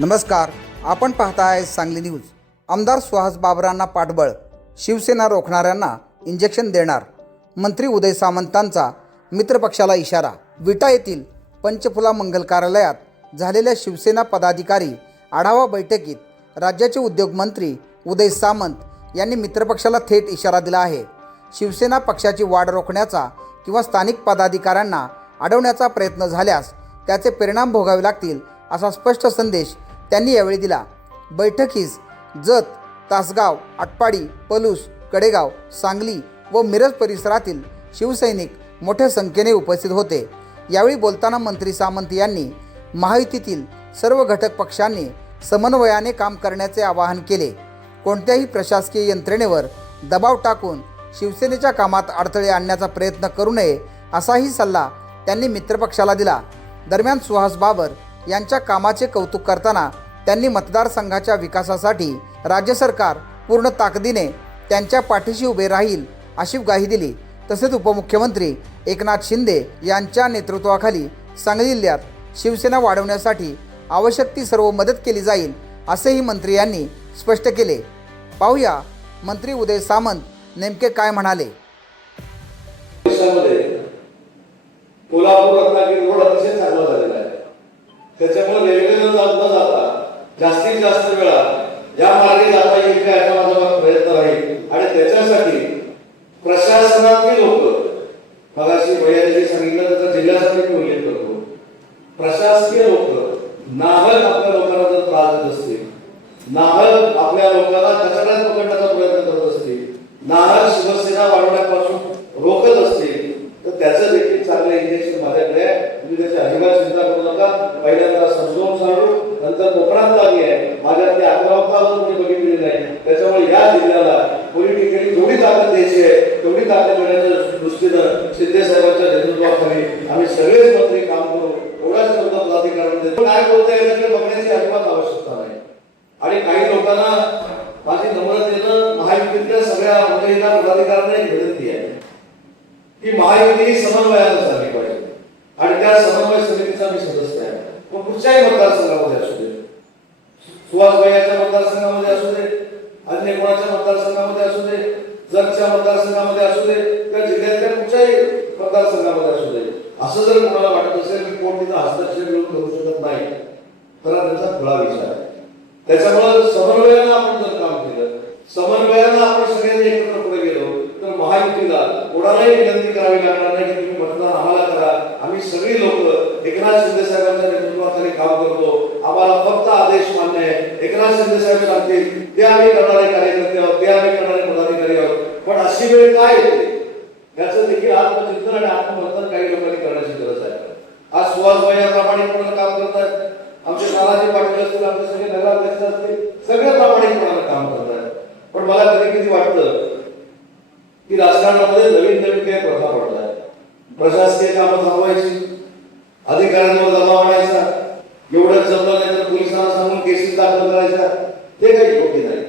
नमस्कार, आपण पाहताय सांगली न्यूज. आमदार सुहास बाबरांना पाठबळ, शिवसेना रोखणाऱ्यांना इंजेक्शन देणार. मंत्री उदय सामंतांचा मित्रपक्षाला इशारा. विटा येथील पंचफुला मंगल कार्यालयात झालेल्या शिवसेना पदाधिकारी आढावा बैठकीत राज्याचे उद्योगमंत्री उदय सामंत यांनी मित्रपक्षाला थेट इशारा दिला आहे. शिवसेना पक्षाची वाढ रोखण्याचा किंवा स्थानिक पदाधिकाऱ्यांना अडवण्याचा प्रयत्न झाल्यास त्याचे परिणाम भोगावे लागतील असा स्पष्ट संदेश त्यांनी यावेळी दिला. बैठकीस जत, तासगाव, आटपाडी, पलूस, कडेगाव, सांगली व मिरज परिसरातील शिवसैनिक मोठ्या संख्येने उपस्थित होते. यावेळी बोलताना मंत्री सामंत यांनी महायुतीतील सर्व घटक पक्षांनी समन्वयाने काम करण्याचे आवाहन केले. कोणत्याही प्रशासकीय यंत्रणेवर दबाव टाकून शिवसेनेच्या कामात अडथळे आणण्याचा प्रयत्न करू नये असाही सल्ला त्यांनी मित्रपक्षाला दिला. दरम्यान सुहास बाबर यांच्या कामाचे कौतुक करताना त्यांनी मतदारसंघाच्या विकासासाठी राज्य सरकार पूर्ण ताकदीने त्यांच्या पाठीशी उभे राहील अशी ग्वाही दिली. तसेच उपमुख्यमंत्री एकनाथ शिंदे यांच्या नेतृत्वाखाली सांगली जिल्ह्यात शिवसेना वाढवण्यासाठी आवश्यक ती सर्व मदत केली जाईल असेही मंत्री यांनी स्पष्ट केले. पाहूया मंत्री उदय सामंत नेमके काय म्हणाले. कोल्हापूर रत्नागिरी रोड अतिशय चांगला झालेला आहे. त्याच्यामुळे रेल्वेनं न जाता जास्तीत जास्त वेळा या मार्गे जाता येईल का याचा माझा प्रयत्न राहील. आणि त्याच्यासाठी प्रशासनातील लोक, मगाशी भैयाजी सांगितलं त्याचा जिल्ह्यासाठी मी उल्लेख करतो, प्रशासकीय लोक नाहक आपल्या लोकांना जर त्रास देत असतील, नाहक आपल्या लोकांना कचऱ्यात पकडण्याचा प्रयत्न करत असतील, नाहक शिवसेना वाढवण्यापासून रोखत असतील तर त्याचं देखील चांगलं इंजेक्शन माझ्याकडे आहे. तुम्ही त्याची अजिबात चिंता करू नका. पहिल्यांदा समजावून सांगू, नंतर कोकणात लागली आहे. माझ्यातली आक्रमकता कोणी बघितलेली नाही. त्याच्यामुळे या जिल्ह्याला पॉलिटिकली जेवढी ताकद द्यायची आहे तेवढी ताकद देण्याच्या दृष्टीनं शिंदे साहेबांच्या नेतृत्वाखाली आम्ही सगळेच मंत्री काम करू. एवढाच शब्द पदाधिकाऱ्यांना काय बोलतोय याच्याकडे बघण्याची अजिबात आवश्यकता नाही. आणि काही लोकांना माझी नम्रतेनं महायुतीतल्या सगळ्या मंडळींना पदाधिकाऱ्यांना एक विनंती आहे की महायुती ही समन्वयानं झाली पाहिजे. आणि त्या समन्वय समितीचा मी सदस्य आहे. मग कुठच्याही मतदारसंघामध्ये असू दे, सुहासभाईच्या मतदारसंघामध्ये असू दे, अन्य कोणाच्या मतदारसंघामध्ये असू दे, जगच्या मतदारसंघामध्ये असू दे, त्या जिल्ह्यातल्या कुठच्याही मतदारसंघामध्ये असू दे, असं जर कोणाला वाटत असेल की कोण तिथं हस्तक्षेप मिळून करू शकत नाही तर त्यांचा खुला विचार आहे. त्याच्यामुळे समन्वयानं आपण जर काम केलं, समन्वयानं आपण सगळ्यांनी एकत्र पुढे गेलो तर महायुतीला कोणालाही विनंती करावी लागणार नाही की तुम्ही मतदान आम्हाला करा. आम्ही सगळी लोक एकनाथ शिंदे साहेबांच्या नेतृत्वाखाली काम करतो. आम्हाला फक्त आदेश मान्य आहे. एकनाथ शिंदे साहेब सांगतील ते आम्ही करणारे कार्यकर्ते आहोत, ते आम्ही करणारे पदाधिकारी आहोत. पण अशी वेळ काय येते याचं देखील आत्मचिंतन आणि आत्ममंथन काही लोकांनी करण्याची गरज आहे. आज सुहासभाई प्रामाणिकपणे काम करतात. आमचे नानाजी पाटील असतील, आमचे सगळे नगराध्यक्ष असतील, सगळे प्रामाणिकपणे काम करतात. पण मला कधी कधी वाटतं की राजकारणामध्ये नवीन नवीन काही प्रथा पडतात. प्रशासकीय कामं थांबवायची, अधिकाऱ्यांवर दबाव आणायचा, एवढंच जमलं नाही तर पोलिसांना सांगून केसेस दाखल करायच्या, ते काही योग्य नाही.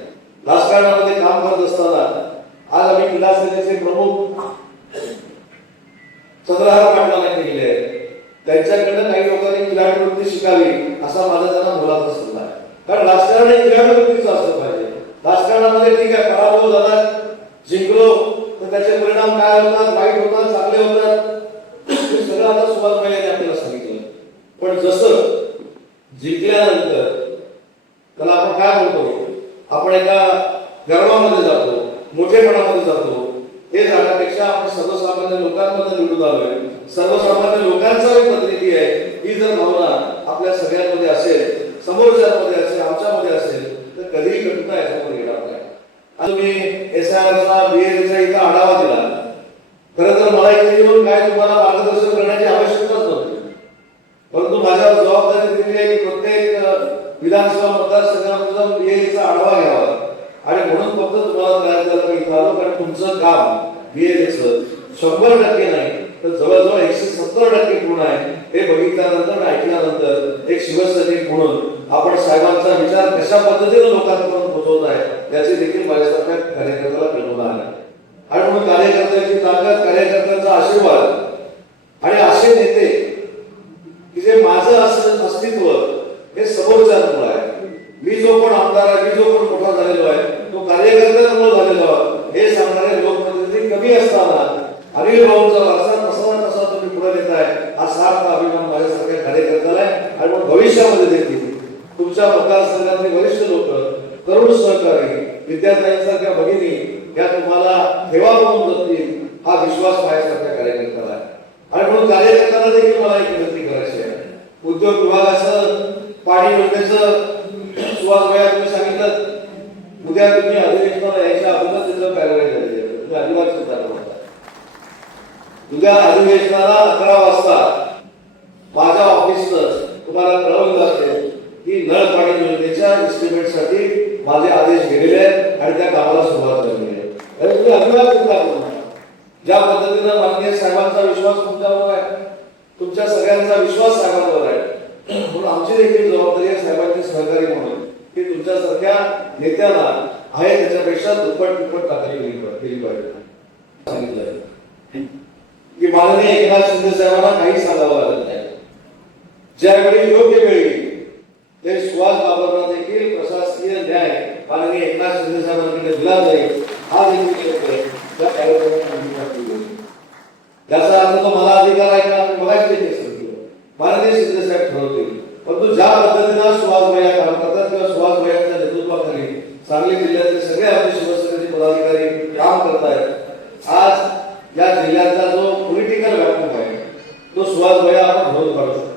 राजकारणामध्ये काम करत असताना आज आम्ही क्रीडा सेनेचे प्रमुख चंद्रहार पाटलांना केले आहे. त्यांच्याकडनं काही लोकांनी खिलाडी वृत्ती शिकावी असा माझा त्यांना मुलाचा सल्ला आहे. कारण राजकारण हे खिलाडी वृत्तीचं असलं पाहिजे. राजकारणामध्ये ठीक आहे, पराभव झाला, जिंकलो तर त्याचे परिणाम काय होतात, वाईट होतात, चांगले होतात, हे सगळं आता सुहासभाई यांनी आपल्याला सांगितलं. पण जसं जिंकल्यानंतर त्याला आपण काय म्हणतो, आपण एका गर्वामध्ये जातो, मोठेपणामध्ये जातो. हे जाण्यापेक्षा आपण सर्वसामान्य लोकांमध्ये निवडून आलोय, सर्वसामान्य लोकांचा प्रतिनिधी आहे, ही जर भावना आपल्या सगळ्यांमध्ये असेल, समोरच्यामध्ये असेल, आमच्यामध्ये असेल तर कधीही कटुता याच्यावर येणार नाही. आज मी एसआयआरचा बीएलचा इथं आढावा दिला. खरं तर मला इथे येऊन काय तुम्हाला मार्गदर्शन करण्याची आवश्यकताच नव्हती. परंतु माझ्यावर जबाबदारी दिली आहे की प्रत्येक विधानसभा मतदारसंघामध्ये जाऊन बीएलचा आढावा घ्यावा. आणि म्हणून फक्त तुम्हाला तयार करायला इथं आलो. कारण तुमचं काम बीएलचं 100% नाही तर जवळजवळ 170% पूर्ण आहे. हे बघितल्यानंतर ऐकल्यानंतर एक शिवसैनिक म्हणून आपण साहेबांचा विचार कशा पद्धतीने लोकांपर्यंत पोहोचवत आहे याची देखील माझ्यासारख्या कार्यकर्त्याला कल्पना आहे. आणि म्हणून कार्यकर्त्यांची ताकद, कार्यकर्त्यांचा आशीर्वाद आणि असे नेते की जे माझं अस्तित्व हे समोरच्यांमुळे आहे. तुमच्या मतदारसंघातले वरिष्ठ लोक, तरुण सहकारी, विद्यार्थ्यांसारख्या भगिनी या तुम्हाला ठेवा म्हणून जातील, हा विश्वास माझ्यासारख्या कार्यकर्त्याला आहे. आणि म्हणून कार्यकर्त्यांना देखील मला एक विनंती करायची आहे. उद्योग विभागाचं पाणी योजनेचं सुवास भैया तुम्ही सांगितलं, उद्या तुम्ही अधिवेशनाला यायच्या अगोदर त्याचं कारवाई झाली आहे. तुम्ही अजिबात चिंता करू नका. उद्या अधिवेशनाला 11 वाजता माझ्या ऑफिसनं तुम्हाला कळवलं असेल की नळ पाणी योजनेच्या एस्टिमेटसाठी माझे आदेश गेलेले आहेत आणि त्या कामाला सुरुवात झालेली आहे. तरी तुम्ही अजिबात चिंता करू नका. ज्या पद्धतीनं माननीय साहेबांचा विश्वास तुमच्यावर आहे, तुमच्या सगळ्यांचा विश्वास साहेबांवर आहे, म्हणून आमची देखील जबाबदारी आहे साहेबांचे सहकारी म्हणून की तुमच्यासारख्या नेत्याला आहे त्याच्यापेक्षा दुप्पट तिप्पट टाकली केली पाहिजे. सांगितलंय की माननीय एकनाथ शिंदे साहेबांना काही सांगावं लागत नाही. ज्यावेळी योग्य वेळी ते सुहास बाबरांना देखील प्रशासकीय न्याय माननीय एकनाथ शिंदे साहेबांकडे दिला जाईल, हा देखील त्या कार्यक्रमात त्याचा अर्थ तो मला अधिकार आहे का बघायचं देखील सांगितलं. माननीय शिंदे साहेब ठरवतील. परंतु ज्या पद्धतीनं सुहास भैया काम करतात किंवा सुहास भैयांच्या नेतृत्वाखाली सांगली जिल्ह्यातले सगळे आमचे शिवसेनेचे पदाधिकारी काम करत आहेत, आज या जिल्ह्यातला जो पॉलिटिकल व्यापक आहे तो सुहास भैया आपण भरून काढू शकतो.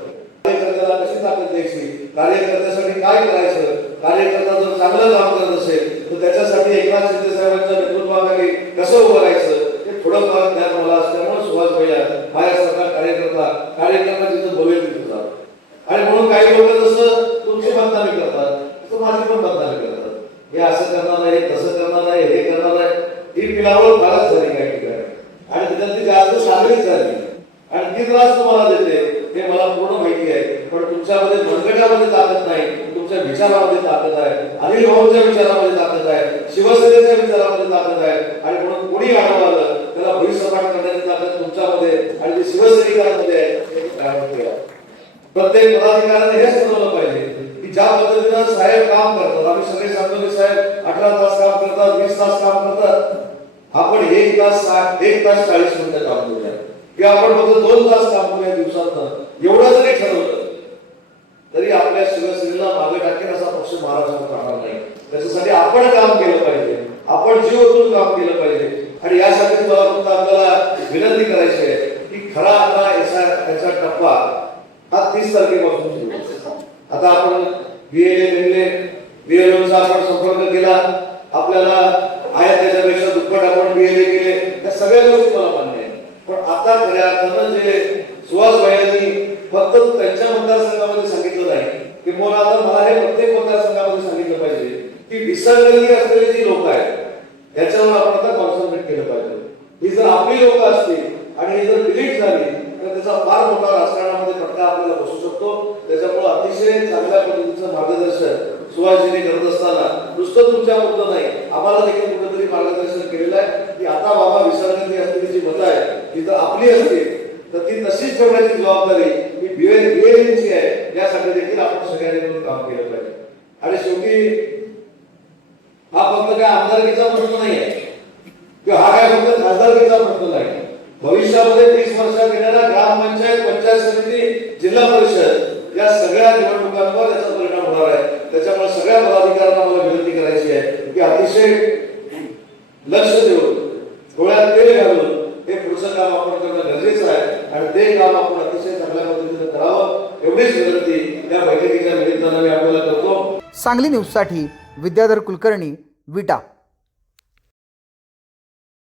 कार्यकर्त्याला कशी ताकद द्यायची, कार्यकर्त्यासाठी काय करायचं, कार्यकर्ता जर चांगलं काम करत असेल तर त्याच्यासाठी एकनाथ शिंदे साहेबांच्या नेतृत्वाखाली कसं उभं राहायचं ते थोडंफार ज्ञान मला असल्यामुळे सुहास भैया माझ्यासारखा कार्यकर्ता जिथं बोलेल तिथं जातो. आणि म्हणून काही लोक जसं तुमची बदनामी करतात तसं माझी पण बदनामी करतात. हे असं करणार आहे, तसं करणार आहे, हे करणार आहे. ही पिलावळ फारच झाली काही ठिकाणी आणि त्याच्यातली जास्त सागरीच झाली आणि ती त्रास तुम्हाला देते हे मला पूर्ण माहिती आहे. पण तुमच्यामध्ये मनगटामध्ये ताकद नाही, तुमच्या विचारामध्ये ताकद आहे, अनिल भाऊंच्या विचारामध्ये ताकद आहे, शिवसेनेच्या विचारामध्ये ताकद आहे. आणि म्हणून कोणी आढावा आलं त्याला भुईसपाट करण्याची ताकद तुमच्यामध्ये आणि जी शिवसैनिकांमध्ये आहे. प्रत्येक पदाधिकाऱ्याने हेच ठरवलं पाहिजे की ज्या पद्धतीनं साहेब काम करतात, आम्ही सगळे सांगतो की साहेब 18 तास काम करतात, 20 तास काम करतात, आपण 1 तास 40 मिनिटं काम करूया किंवा आपण फक्त 2 तास काम करूया दिवसात, एवढं जरी ठरवलं तरी आपल्या शिवसेनेला मागे टाकेल असा पक्ष महाराष्ट्रात राहणार नाही. त्याच्यासाठी आपण काम केलं पाहिजे, आपण जीव ओतून काम केलं पाहिजे. आणि यासाठी मला फक्त आपल्याला विनंती करायची आहे की खरा आता याचा टप्पा हा 30 तारखेपासून सुरू होतो. आता आपण बीएलओचा आपण संपर्क केला, आपल्याला आहे त्याच्यापेक्षा दुप्पट आपण बीएलए केले, त्या सगळ्या गोष्टी मला मान्य आहे. पण आता खऱ्या अर्थानं जे सुहास भैयांनी फक्त त्यांच्या मतदारसंघामध्ये सांगितलं नाही की आता मला हे प्रत्येक मतदारसंघामध्ये सांगितलं पाहिजे की विसंगती असलेली जी लोक आहेत याच्यावर आपण आता कॉन्सन्ट्रेट केलं पाहिजे. ही जर आपली लोक असतील आणि ही जर डिलीट झाली तर त्याचा फार मोठा राजकारणामध्ये फटका आपल्याला बसू शकतो. त्याच्यामुळे अतिशय चांगल्या पद्धतीचं मार्गदर्शन सुहासजीने करत असताना नुसतं तुमच्या मुद्दा नाही, आम्हाला देखील कुठेतरी मार्गदर्शन केलेलं आहे की आता बाबा विसंगती असलेली जी मतं आहे ती जर आपली असतील तर ती तशीच ठेवण्याची जबाबदारी ही बीएलएची आहे. यासाठी देखील आपण सगळ्यांनी मिळून काम केलं पाहिजे. आणि शेवटी हा फक्त काय आमदारकीचा प्रश्न नाही आहे किंवा हा काय फक्त खासदारकीचा प्रश्न नाही. भविष्यामध्ये 30 वर्षात येणाऱ्या ग्रामपंचायत, पंचायत समिती, जिल्हा परिषद या सगळ्या निवडणुकांवर याचा परिणाम होणार आहे. त्याच्यामुळे सगळ्या पदाधिकाऱ्यांना मला विनंती करायची आहे की अतिशय लक्ष देऊन डोळ्यात तेल घालून हे पुढचं काम आपण करणं गरजेचं आहे आणि ते काम आपण अतिशय चांगल्या पद्धतीने करावं एवढीच विनंती या बैठकीच्या निमित्तानं मी आपल्याला करतो. सांगली न्यूजसाठी विद्याधर कुलकर्णी, विटा.